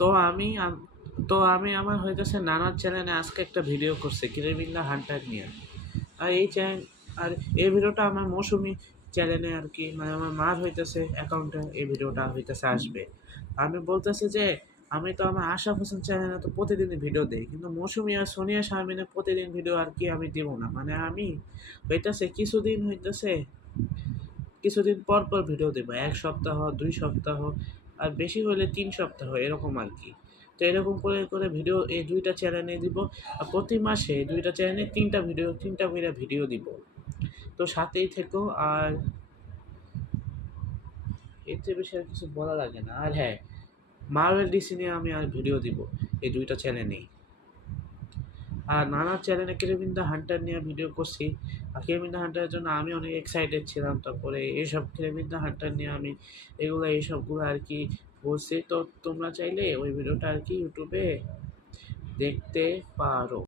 তো আমি তো আমি আমার হইতেছে নানার চ্যানেলে আজকে একটা ভিডিও করছি কিরেবিল্লা হান্টার নিয়ে। আর এই চ্যানেল আর এই ভিডিওটা আমার মৌসুমি চ্যানেলে আর কি, মানে আমার মার হইতেছে অ্যাকাউন্টে এই ভিডিওটা হইতেছে আসবে। আমি বলতেছি যে আমি তো আমার আশরাফ হোসেন চ্যানেলে তো প্রতিদিনই ভিডিও দেই, কিন্তু মৌসুমি আর সোনিয়া শারমিনের প্রতিদিন ভিডিও আর কি আমি দিব না। মানে আমি হইতেছে কিছুদিন পর পর ভিডিও দেবো, 1 সপ্তাহ 2 সপ্তাহ আর বেশি হলে 3 সপ্তাহ এরকম আর কি। তো এরকম করে করে ভিডিও এই দুইটা চ্যানেলে দিব। আর প্রতি মাসে এই দুইটা চ্যানেলে তিনটা করে ভিডিও দিব। তো সাথেই থেকো। আর এর চেয়ে বেশি আর কিছু বলা লাগে না। আর হ্যাঁ, মার্ভেল ডিসি নিয়ে আমি আর ভিডিও দিব এই দুইটা চ্যানেলেই। আর নানা চ্যানেলে কেভিন দ্য হান্টার নিয়ে ভিডিও করছি। আর কেভিন দ্য হান্টারের জন্য আমি অনেক এক্সাইটেড ছিলাম। তারপরে এইসব কেভিন দ্য হান্টার নিয়ে আমি এইসবগুলো আর কি বলছি। তো তোমরা চাইলে ওই ভিডিওটা আর কি ইউটিউবে দেখতে পারো।